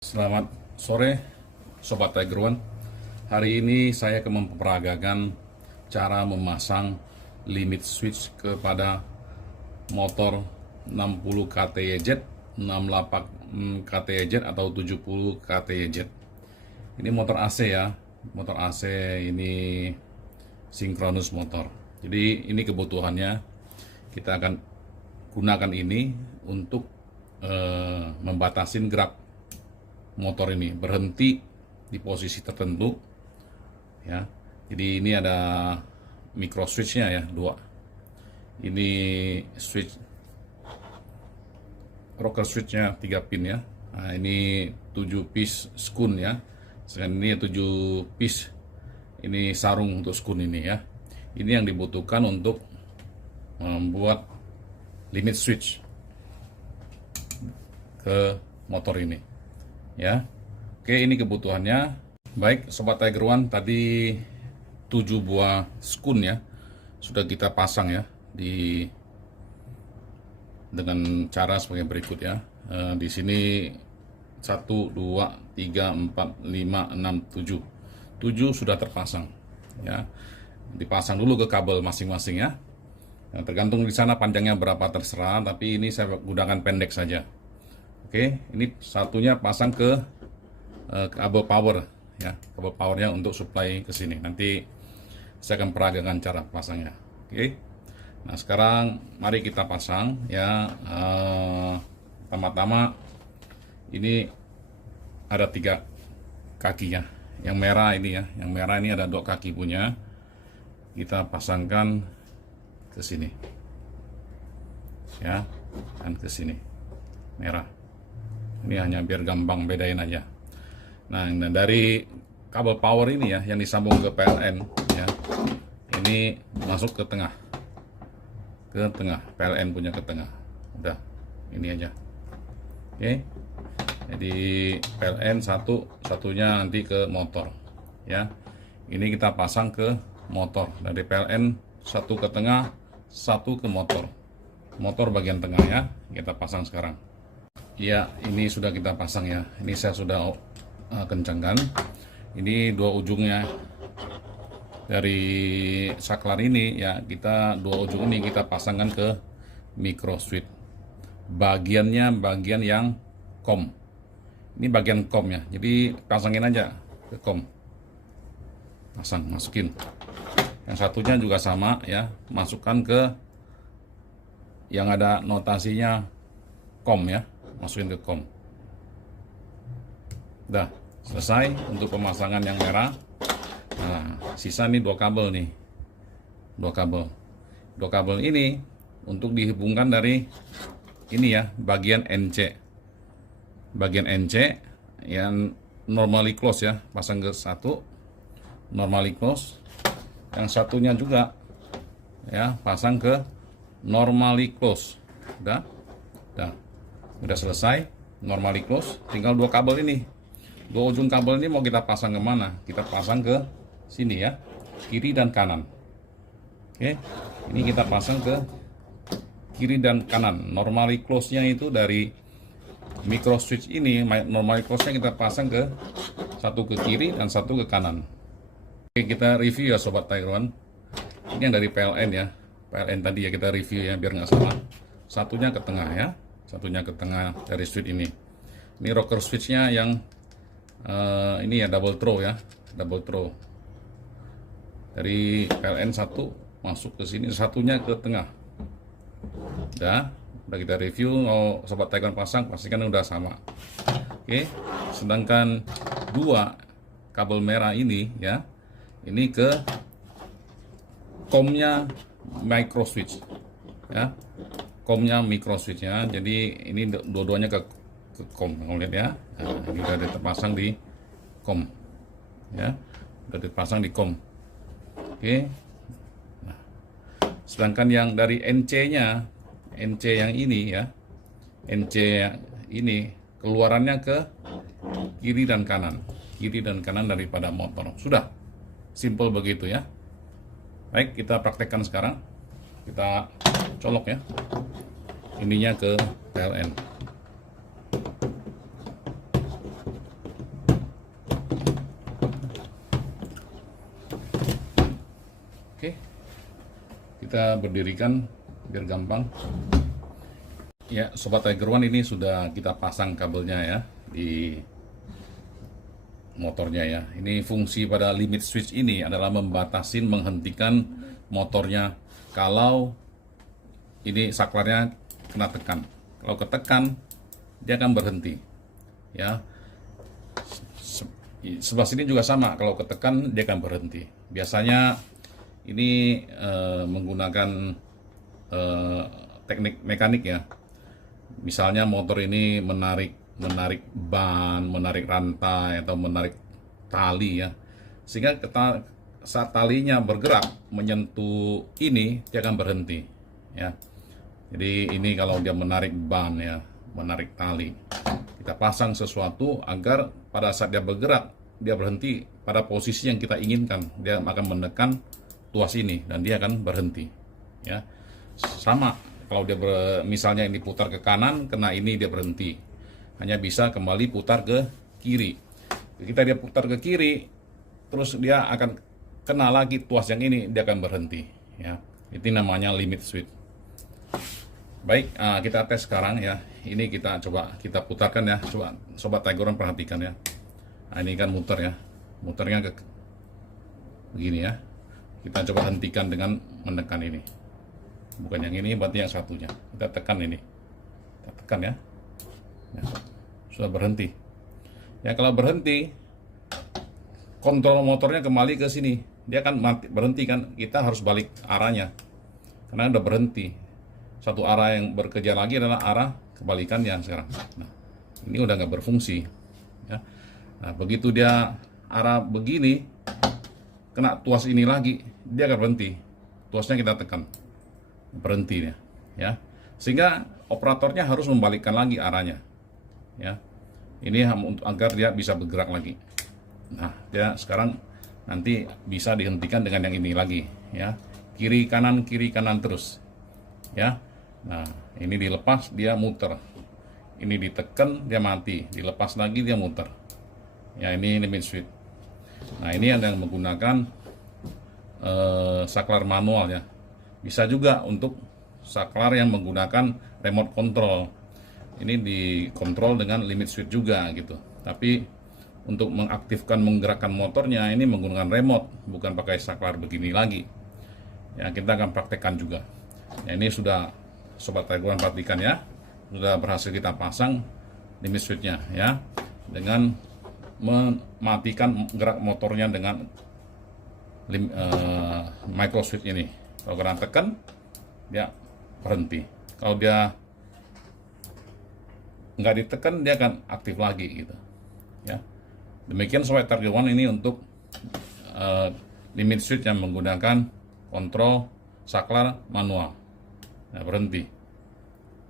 Selamat sore Sobat Tiger One. Hari ini saya akan memperagakan cara memasang limit switch kepada motor 60 KTYZ, 68 KTYZ atau 70 KTYZ. Ini motor AC ya. Motor AC ini sinkronus motor. Jadi ini kebutuhannya. Kita akan gunakan ini untuk membatasin gerak motor ini berhenti di posisi tertentu ya. Jadi ini ada micro switchnya ya, dua. Ini switch rocker switchnya 3 pin ya. Nah, ini 7 piece skun ya. Selain ini 7 piece ini sarung untuk skun ini ya. Ini yang dibutuhkan untuk membuat limit switch ke motor ini ya. Oke, ini kebutuhannya. Baik Sobat Tiger One, tadi 7 buah skun ya sudah kita pasang ya dengan cara sebagai berikut ya. Di sini 1 2 3 4 5 6 7 sudah terpasang ya. Dipasang dulu ke kabel masing-masing ya. Nah, tergantung di sana panjangnya berapa terserah, tapi ini saya gunakan pendek saja. Oke, ini satunya pasang ke kabel power ya, kabel powernya untuk supply ke sini. Nanti saya akan peragakan cara pasangnya. Oke, nah sekarang mari kita pasang ya. Pertama-tama ini ada 3 kakinya. Yang merah ini ya, yang merah ini ada 2 kaki punya. Kita pasangkan ke sini ya, dan ke sini merah. Ini hanya biar gampang bedain aja. Nah, dari kabel power ini ya yang disambung ke PLN ya, ini masuk ke tengah, PLN punya ke tengah. Udah, ini aja. Oke, jadi PLN satunya nanti ke motor ya. Ini kita pasang ke motor. Dari PLN satu ke tengah, satu ke motor bagian tengah ya. Kita pasang sekarang ya. Ini sudah kita pasang ya. Ini saya sudah kencangkan. Ini 2 ujungnya dari saklar ini ya. Kita 2 ujung ini kita pasangkan ke micro switch. Bagian yang COM. Ini bagian COM ya. Jadi pasangin aja ke COM. Masukin. Yang satunya juga sama ya. Masukkan ke yang ada notasinya COM ya. Masukin ke COM. Udah selesai untuk pemasangan yang merah. Nah, sisa nih 2 kabel nih. 2 kabel ini untuk dihubungkan dari ini ya, bagian NC. Bagian NC yang normally close ya, pasang ke satu normally close. Yang satunya juga ya, pasang ke normally close. Udah selesai normally close, tinggal 2 kabel ini. 2 ujung kabel ini mau kita pasang kemana? Kita pasang ke sini ya, kiri dan kanan. Oke, ini kita pasang ke kiri dan kanan. Normally close-nya itu dari micro switch ini, normally close-nya kita pasang ke satu ke kiri dan satu ke kanan. Oke, kita review ya Sobat Tiger One. Ini yang dari PLN ya. PLN tadi ya kita review ya biar nggak salah. Satunya ke tengah ya. Satunya ke tengah dari switch ini. Ini rocker switch-nya yang ini ya, double throw ya. Double throw. Dari PLN satu masuk ke sini, satunya ke tengah. Udah kita review. Mau Sobat Tiger One pasang, pastikan udah sama. Oke. Sedangkan 2 kabel merah ini ya, ini ke COM-nya micro switch ya. COM-nya micro switch-nya. Jadi ini dua-duanya ke COM. Kamu lihat ya. Nah, ini udah terpasang di COM ya. Udah dipasang di COM. Oke. Nah, sedangkan yang dari NC-nya, NC yang ini ya, NC ini keluarannya ke kiri dan kanan daripada motor. Sudah simple begitu ya. Baik, kita praktekkan sekarang. Kita colok ya ininya ke PLN. kita berdirikan biar gampang. Ya, Sobat Tiger One, ini sudah kita pasang kabelnya ya di motornya ya. Ini fungsi pada limit switch ini adalah membatasin, menghentikan motornya kalau ini saklarnya kena tekan. Kalau ketekan, dia akan berhenti. Ya, sebelah sini juga sama. Kalau ketekan, dia akan berhenti. Biasanya ini menggunakan teknik mekanik ya. Misalnya motor ini menarik ban, menarik rantai atau menarik tali ya, sehingga saat talinya bergerak menyentuh ini, dia akan berhenti ya. Jadi ini kalau dia menarik ban ya, menarik tali, kita pasang sesuatu agar pada saat dia bergerak, dia berhenti pada posisi yang kita inginkan. Dia akan menekan tuas ini dan dia akan berhenti ya. Sama kalau dia misalnya ini putar ke kanan, kena ini dia berhenti. Hanya bisa kembali putar ke kiri. Kita dia putar ke kiri, terus dia akan kena lagi tuas yang ini, dia akan berhenti. Ya, itu namanya limit switch. Baik, kita tes sekarang ya. Ini kita coba kita putarkan ya. Coba Sobat Tiger One perhatikan ya. Nah, ini kan muter ya, muternya ke begini ya. Kita coba hentikan dengan menekan ini. Bukan yang ini, berarti yang satunya. Kita tekan ini. Kita tekan ya. Ya, sudah berhenti. Ya, kalau berhenti, kontrol motornya kembali ke sini. Dia akan berhenti kan. Kita harus balik arahnya. Karena udah berhenti. Satu arah yang bekerja lagi adalah arah kebalikannya sekarang. Nah, ini udah nggak berfungsi. Ya. Nah, begitu dia arah begini, kena tuas ini lagi, dia akan berhenti. Tuasnya kita tekan. Berhenti ya, sehingga operatornya harus membalikkan lagi arahnya ya, ini agar dia bisa bergerak lagi. Nah, dia sekarang nanti bisa dihentikan dengan yang ini lagi ya, kiri kanan terus ya. Nah, ini dilepas dia muter, ini ditekan dia mati, dilepas lagi dia muter ya. Ini limit switch. Nah, ini ada yang menggunakan saklar manual ya. Bisa juga untuk saklar yang menggunakan remote control. Ini dikontrol dengan limit switch juga gitu. Tapi untuk mengaktifkan, menggerakkan motornya ini menggunakan remote, bukan pakai saklar begini lagi. Ya, kita akan praktekkan juga. Ya, ini sudah Sobat Tiger One perhatikan ya. Sudah berhasil kita pasang limit switchnya ya. Dengan mematikan gerak motornya dengan micro switch ini. Kalau kena tekan, dia berhenti. Kalau dia nggak ditekan, dia akan aktif lagi gitu. Ya, demikian Sobat Tiger One ini untuk limit switch yang menggunakan kontrol saklar manual. Nah, berhenti.